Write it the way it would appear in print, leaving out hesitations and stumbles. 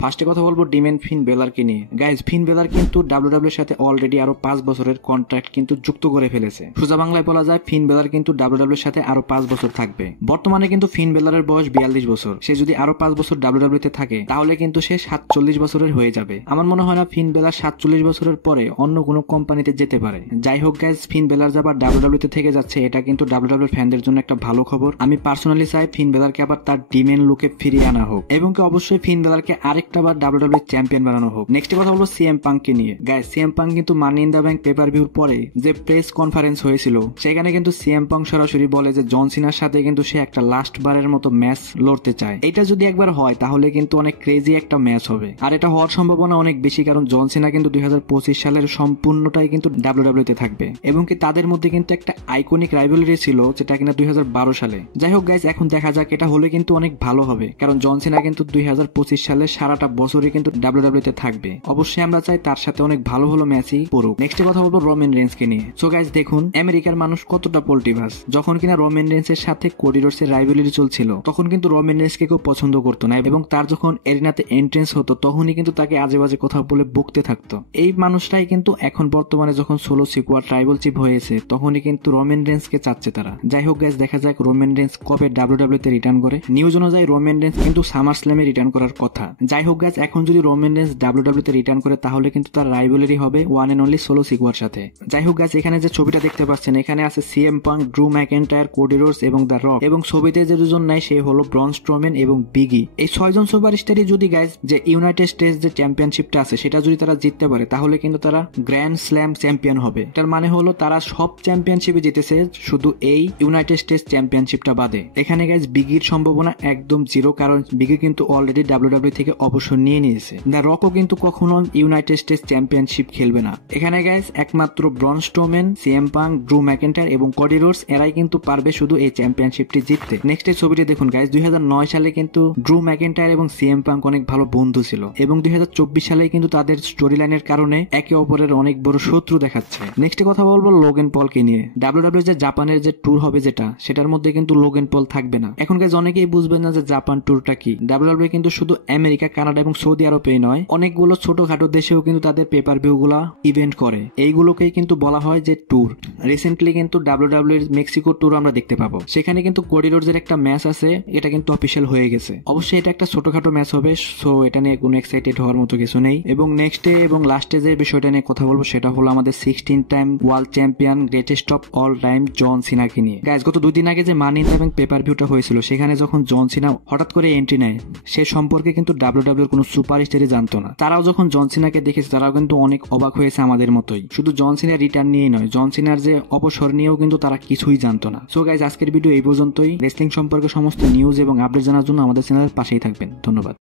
ফার্স্টে কথা বলবো ডিমেন ফিন বেলারকে নিয়ে। গাইজ, ফিন বেলার কিন্তু ডাব্লিউডাব্লিউর সাথে অলরেডি আরো 5 বছরের কন্ট্রাক্ট কিন্তু যুক্ত করে ফেলেছে। সোজা বাংলায় বলা যায় ফিন বেলার কিন্তু ডাব্লিউডাব্লিউর সাথে আরো 5 বছর থাকবে। বর্তমানে কিন্তু ফিন বেলারের বয়স 42 বছর। সে যদি আরো 5 বছর ডাব্লিউডাব্লিউতে থাকে তাহলে কিন্তু সে 47 বছরের হয়ে যাবে। আমার মনে হয় না ফিন বেলার 47 বছরের পরে অন্য কোনো কোম্পানিতে যেতে পারে। যাই হোক গাইজ, ফিন বেলার যাবার ডাব্লিউডাব্লিউতে থেকে যাচ্ছে, এটা কিন্তু ডাব্লিউডাব্লিউর ফ্যানদের জন্য একটা ভালো খবর। আমি পার্সোনালি চাই ফিন বেলারকে আবার তার ডিমেন লুকে ফিরিয়ে আনা হোক এবং কি অবশ্যই ফিন বেলারকে আরেকটা বার ডাব্লিউডাব্লিউ চ্যাম্পিয়ন বানানো হোক। নেক্সট কথা বলবো সিএম পাঙ্ককে নিয়ে। গাইজ, সিএম পাঙ্ক কিন্তু মানি ইন দ্য ব্যাংক পেপার ভিউর পরে যে প্রেস কনফারেন্স হয়েছিল সেখানে কিন্তু সিএম পাঙ্ক সরাসরি বলে যে জন সিনার সাথে কিন্তু সে একটা লাস্ট বারের মতো ম্যাচ লড়তে চায়। এটা যদি একবার হয় তাহলে কিন্তু অনেক ক্রেজি একটা ম্যাচ হবে, আর এটা হওয়ার সম্ভাবনা অনেক বেশি, কারণ জন সিনা কিন্তু 2025 সালের সম্পূর্ণটাই কিন্তু ডাব্লিউডাব্লিউতে থাকবে এবং কি তাদের মধ্যে কিন্তু একটা আইকনিক রাইভালরি ছিল যেটা কিনা 2012 সালে। যাই হোক গাইজ, এখন দেখা যাক, এটা হলে কিন্তু অনেক ভালো হবে, কারণ জন সিনা কিন্তু 2025 সালে সারাটা বছরই কিন্তু ডাব্লিউডাব্লিউতে থাকবে। অবশ্যই আমরা চাই তার সাথে অনেক ভালো ভালো ম্যাচই পড়ুক। নেক্সট কথা বলবো রোমান রেন্সকে নিয়ে। সো গাইজ, দেখুন আমেরিকার মানুষ কতটা পোল্টিভাস। যখন কিনা রোমান রেন্সের সাথে কোডি রোডসের রাইভালরি চলছিল তখন কিন্তু রোমান রেন্সকে কেউ পছন্দ করতো না এবং তার যখন এরিনাতে এন্ট্রেন্স হতো তখনই কিন্তু তাকে আজে বাজে কথা বলে বকতে থাকতো। এই মানুষটাই কিন্তু এখন বর্তমানে যখন সোলো সিকুয়ার ট্রাইবল চিফ হয়েছে তখনই কিন্তু রোমান রেন্সকে চাচ্ছে তারা। যাই হোক গাইজ, দেখা যাক রোমান রেন্স কবে ডাব্লিউডাব্লিউতে রিটার্ন করে। নিউজ অনুযায়ী রোমান রেন্স কিন্তু সামার স্ল্যামে রিটার্ন করার কথা। যাই হোক গাইজ, এখন যদি রোমান রেন্স ডাব্লিউডাব্লিউতে রিটার্ন করে তাহলে কিন্তু তার রাইভালরি হবে ওয়ান এন্ড অনলি সোলো সিকুয়ার সাথে। যাই হোক গাইজ, এখানে যে ছবিটা দেখতে পাচ্ছেন এখানে আছে CM punk, ড্রু McIntyre, Cody Rhodes এবং দ্য রক, এবং ছবিতে যে দুজন নাই সে হলো ব্রন স্ট্রোম্যান এবং বিগি। এই 6 জন সুপারস্টারই যদি গাইজ যে ইউনাইটেড স্টেটস যে চ্যাম্পিয়নশিপটা আছে সেটা যদি তারা জিততে পারে তাহলে কিন্তু তারা গ্র্যান্ড স্ল্যাম চ্যাম্পিয়ন হবে। তার মানে হলো তারা সব চ্যাম্পিয়নশিপে জিতেছে, শুধু এই ইউনাইটেড স্টেটস চ্যাম্পিয়নশিপটা বাদে। এখানে গাইজ বিগির সম্ভাবনা একদম জিরো, কারণ বিগি কিন্তু অলরেডি ডাব্লিউডাব্লিউ থেকে অবসর নিয়ে নিয়েছে। দ্য রকও কিন্তু কখনো ইউনাইটেড স্টেটস চ্যাম্পিয়নশিপ খেলবে না। এখানে গাইজ একমাত্র ব্রন স্ট্রোম্যান, সিএম পাঙ্ক, ড্রু ম্যাকইন্টায়ার এবং কোডি রোডস এরাই কিন্তু পারবে শুধু এই চ্যাম্পিয়নশিপটি জিততে। নেক্সট এই ছবিটি দেখুন গাইজ, 2009 সালে কিন্তু ড্রু ম্যাকইন্টায়ার এবং সিএম পাঙ্ক অনেক ভালো বন্ধু ছিল এবং 2024 সালে কিন্তু তাদের স্টোরি লাইনের কারণে একে অপরের অনেক বড় শত্রু দেখাচ্ছে। নেক্সট কথা বলবো লোগান পলকে নিয়ে। ডাব্লিউডাব্লিউ যে জাপানের যে ট্যুর হবে যেটা, সেটার মধ্যে কিন্তু লোগান পল থাকবে না। এখন গাইজ অনেকেই বুঝবেন না যে জাপান ট্যুরটা কি। ডাব্লিউডাব্লিউ কিন্তু শুধু আমেরিকা, কানাডা এবং সৌদি আরবেই নয়, অনেকগুলো ছোটখাটো দেশেও কিন্তু তাদের পেপার ভিউ গুলা ইভেন্ট করে। এইগুলোকেই কিন্তু বলা হয় যে ট্যুর। রিসেন্টলি কিন্তু ডাব্লিউডাব্লিউ এর মেক্সিকো ট্যুর আমরা দেখতে পাবো। সেখানে কিন্তু কোডি রোডস এর একটা ম্যাচ আছে, এটা কিন্তু অফিসিয়াল হয়ে গেছে। অবশ্যই এটা একটা ছোটখাটো ম্যাচ হবে, সো এটা নিয়ে কোনো এক্সাইটেড হওয়ার মতো কিছু নেই। এবং নেক্সটে এবং লাস্টে যে বিষয়টা নিয়ে কথা বলবো সেটা হলো আমাদের 16 time world champion, greatest of all time John সিনাকে নিয়ে। গাইজ, গত 2 দিন আগে যে money in the bank paper ভিউটা হয়েছিল সেখানে যখন জন সিনা হঠাৎ করে এন্ট্রি নেয় সে সম্পর্কে কিন্তু ডাব্লিউডাব্লিউর কোনো সুপারস্টারই জানতো না। তারাও যখন জন সিনাকে দেখেছে তারাও কিন্তু অনেক অবাক হয়েছে আমাদের মতোই। শুধু জন সিনার রিটার্ন নিয়েই নয়, জন সিনার যে অবসর নিয়েও কিন্তু তারা কিছুই জানতো না। সো গাইজ, আজকের ভিডিও এই পর্যন্তই। রেসলিং সম্পর্কে সমস্ত নিউজ এবং আপডেট জানার জন্য আমাদের চ্যানেলের পাশেই থাকবেন। ধন্যবাদ।